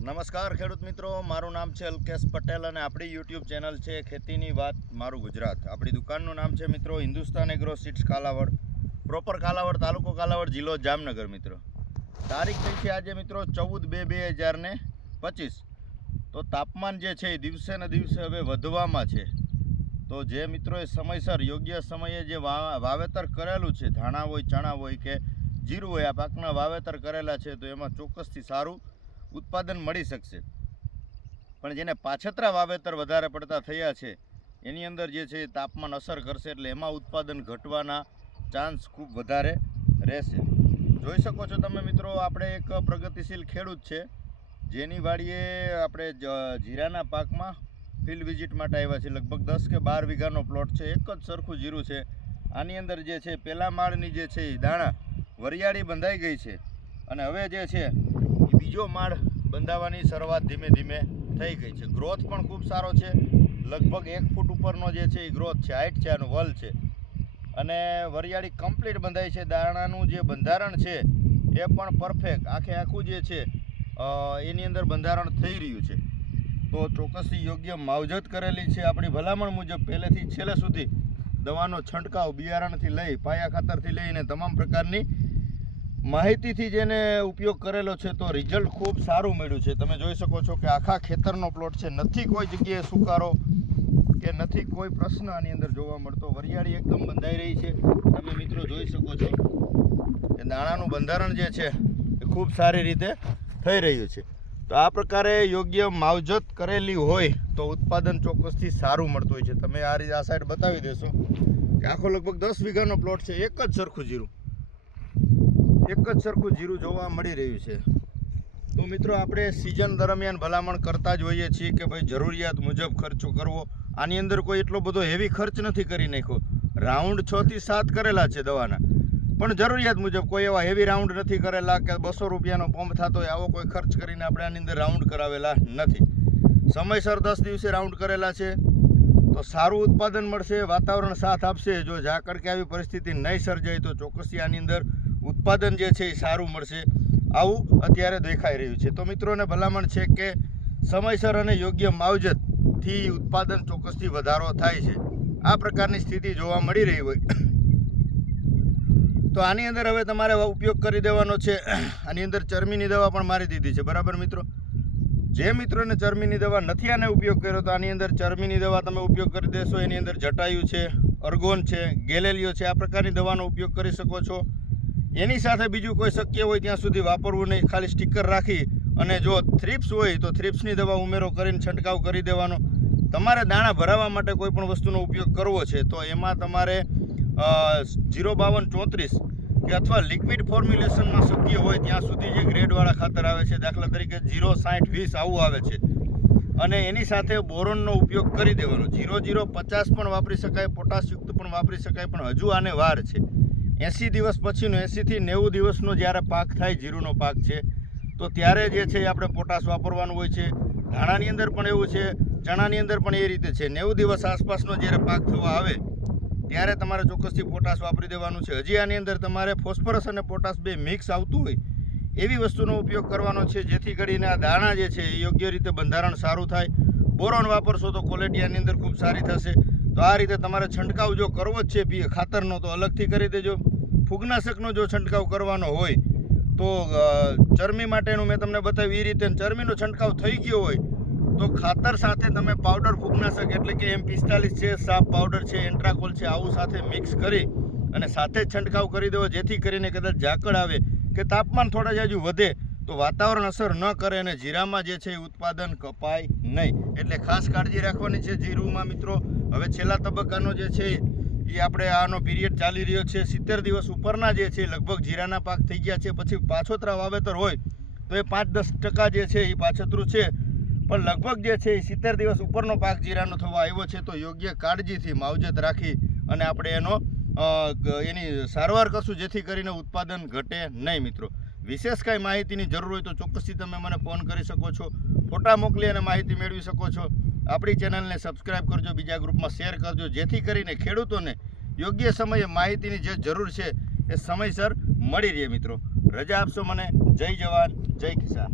નમસ્કાર ખેડૂત મિત્રો, મારું નામ છે અલ્કેશ પટેલ અને આપણી યુટ્યુબ ચેનલ છે ખેતીની વાત મારું ગુજરાત. આપણી દુકાનનું નામ છે મિત્રો Hindustan agro seeds Kalavad, proper Kalavad, તાલુકો કાલાવડ, જિલ્લો જામનગર. મિત્રો તારીખ થઈ છે આજે મિત્રો 14/2/2025. તો તાપમાન જે છે એ દિવસે ને દિવસે હવે વધવામાં છે. તો જે મિત્રોએ સમયસર યોગ્ય સમયે જે વાવેતર કરેલું છે, ધાણા હોય, ચણા હોય કે જીરું હોય, આ પાકના વાવેતર કરેલા છે, તો એમાં ચોક્કસથી સારું ઉત્પાદન મળી શકશે. પણ જેને પાછતરા વાવેતર વધારે પડતા થયા છે એની અંદર જે છે તાપમાન અસર કરશે, એટલે એમાં ઉત્પાદન ઘટવાના ચાન્સ ખૂબ વધારે રહેશે. જોઈ શકો છો તમે મિત્રો, આપણે એક પ્રગતિશીલ ખેડૂત છે જેની વાડીએ આપણે જીરાના પાકમાં ફિલ્ડ વિઝિટ માટે આવ્યા છે. લગભગ 10 કે 12 વીઘાનો પ્લોટ છે, એક જ સરખું જીરું છે. આની અંદર જે છે પહેલા માળની જે છે એ દાણા વરિયાળી બંધાઈ ગઈ છે અને હવે જે છે બીજો માળ બંધાવવાની શરૂઆત ધીમે ધીમે થઈ ગઈ છે. ગ્રોથ પણ ખૂબ સારો છે, લગભગ 1 ફૂટ ઉપરનો જે છે એ ગ્રોથ છે, હાઇટ છે, આનું વલ છે અને વરિયાળી કમ્પ્લીટ બંધાઈ છે. દાણાનું જે બંધારણ છે એ પણ પરફેક્ટ આખું જે છે એની અંદર બંધારણ થઈ રહ્યું છે. તો ચોક્કસથી યોગ્ય માવજત કરેલી છે. આપણી ભલામણ મુજબ પહેલેથી છેલ્લે સુધી દવાનો છંટકાવ બિયારણથી લઈ પાયા ખાતરથી લઈને તમામ પ્રકારની માહિતીથી જેને ઉપયોગ કરેલો છે તો રિઝલ્ટ ખૂબ સારું મળ્યું છે. તમે જોઈ શકો છો કે આખા ખેતરનો પ્લોટ છે, નથી કોઈ જગ્યાએ સુકારો કે નથી કોઈ પ્રશ્ન આની અંદર જોવા મળતો. વરિયાળી એકદમ બંધાઈ રહી છે. તમે મિત્રો જોઈ શકો છો કે દાણાનું બંધારણ જે છે એ ખૂબ સારી રીતે થઈ રહ્યું છે. તો આ પ્રકારે યોગ્ય માવજત કરેલી હોય તો ઉત્પાદન ચોક્કસથી સારું મળતું હોય છે. તમે આ સાઈડ બતાવી દેશો કે આખો લગભગ 10 વીઘાનો પ્લોટ છે, એક જ સરખું જીરું જોવા મળી રહ્યું છે. તો મિત્રો આપણે સિઝન દરમિયાન ભલામણ કરતા જ હોઈએ છીએ કે ભાઈ જરૂરિયાત મુજબ ખર્ચો કરવો. આની અંદર કોઈ એટલો બધો હેવી ખર્ચ નથી કરી નાખ્યો. રાઉન્ડ 6 થી 7 કરેલા છે દવાના, પણ જરૂરિયાત મુજબ કોઈ એવા હેવી રાઉન્ડ નથી કરેલા કે 200 રૂપિયાનો પંપ થતો હોય આવો કોઈ ખર્ચ કરીને આપણે આની અંદર રાઉન્ડ કરાવેલા નથી. સમયસર 10 દિવસે રાઉન્ડ કરેલા છે તો સારું ઉત્પાદન મળશે. વાતાવરણ સાથ આપશે. જો ઝાકળ કે આવી પરિસ્થિતિ નહીં સર્જાય તો ચોક્કસથી આની અંદર ઉત્પાદન જે છે એ સારું મળશે. આવું અત્યારે દેખાઈ રહ્યું છે. તો મિત્રોને ભલામણ છે કે સમયસર અને યોગ્ય માવજતથી ઉત્પાદન ચોક્કસથી વધારો થાય છે. આ પ્રકારની સ્થિતિ જોવા મળી રહી હોય તો આની અંદર હવે તમારે ઉપયોગ કરી દેવાનો છે. આની અંદર ચરમીની દવા પણ મારી દીધી છે, બરાબર મિત્રો. જે મિત્રોને ચરમીની દવા નથી આને ઉપયોગ કર્યો તો આની અંદર ચરમીની દવા તમે ઉપયોગ કરી દેશો. એની અંદર જટાયુ છે, અર્ગોન છે, ગેલેલિયો છે, આ પ્રકારની દવાનો ઉપયોગ કરી શકો છો. એની સાથે બીજું કોઈ શક્ય હોય ત્યાં સુધી વાપરવું નહીં. ખાલી સ્ટીકર રાખી અને જો થ્રિપ્સ હોય તો થ્રિપ્સની દવા ઉમેરો કરીને છંટકાવ કરી દેવાનો. તમારે દાણા ભરાવવા માટે કોઈ પણ વસ્તુનો ઉપયોગ કરવો છે તો એમાં તમારે 05234 કે અથવા લિક્વિડ ફોર્મ્યુલેશનમાં શક્ય હોય ત્યાં સુધી જે ગ્રેડવાળા ખાતર આવે છે, દાખલા તરીકે 06020 આવું આવે છે, અને એની સાથે બોરોનનો ઉપયોગ કરી દેવાનો. 0050 પણ વાપરી શકાય, પોટાશયુક્ત પણ વાપરી શકાય, પણ હજુ આને વાર છે. 80 દિવસ પછીનો 80 થી 90 દિવસનો જ્યારે પાક થાય, જીરુનો પાક છે, તો ત્યારે જે છે આપણે પોટાશ વાપરવાનું હોય છે. ધાણાની અંદર પણ એવું છે, ચણાની અંદર પણ એ રીતે છે. 90 દિવસ આસપાસનો જ્યારે પાક થવા આવે ત્યારે તમારે ચોક્કસથી પોટાશ વાપરી દેવાનું છે. હજી આની અંદર તમારે ફોસ્ફરસ અને પોટાશ બે મિક્સ આવતું હોય એવી વસ્તુનો ઉપયોગ કરવાનો છે, જેથી કરીને આ દાણા જે છે એ યોગ્ય રીતે બંધારણ સારું થાય. બોરોન વાપરશો તો ક્વોલિટી આની અંદર ખૂબ સારી થશે. તો આ રીતે તમારે છંટકાવ જો કરવો જ છે ખાતરનો તો અલગથી કરી દેજો. ફૂગનાશકનો જો છંટકાવ કરવાનો હોય તો ચરમી માટેનું મેં તમને બતાવ્યું એ રીતે. ચરમીનો છંટકાવ થઈ ગયો હોય તો ખાતર સાથે તમે પાવડર ફૂગનાશક એટલે કે M45 છે, સાપ પાવડર છે, એન્ટ્રાકોલ છે, આવું સાથે મિક્સ કરી અને સાથે જ છંટકાવ કરી દેવો, જેથી કરીને કદાચ ઝાકળ આવે કે તાપમાન થોડા જ હજુ વધે તો વાતાવરણ અસર ન કરે અને જીરામાં જે છે એ ઉત્પાદન કપાય નહીં. એટલે ખાસ કાળજી રાખવાની છે જીરુમાં મિત્રો. હવે છેલ્લા તબક્કાનો જે છે એ આપણે આનો પીરિયડ ચાલી રહ્યો છે. 70 દિવસ ઉપરના જે છે લગભગ જીરાના પાક થઈ ગયા છે. પછી પાછોતરા વાવેતર હોય તો એ 5-10% જે છે એ પાછતરું છે, પણ લગભગ જે છે એ 70 દિવસ ઉપરનો પાક જીરાનો થવા આવ્યો છે. તો યોગ્ય કાળજીથી માવજત રાખી અને આપણે એની સારવાર કરશું, જેથી કરીને ઉત્પાદન ઘટે નહીં. મિત્રો વિશેષ કાંઈ માહિતીની જરૂર હોય તો ચોક્કસથી તમે મને ફોન કરી શકો છો, ફોટા મોકલી અને માહિતી મેળવી શકો છો. આપણી ચેનલને સબસ્ક્રાઈબ કરજો, બીજા ગ્રુપમાં શેર કરજો, જેથી કરીને ખેડૂતોને યોગ્ય સમયે માહિતીની જે જરૂર છે એ સમયસર મળી રહે. મિત્રો રજા આપશો મને. જય જવાન, જય કિસાન.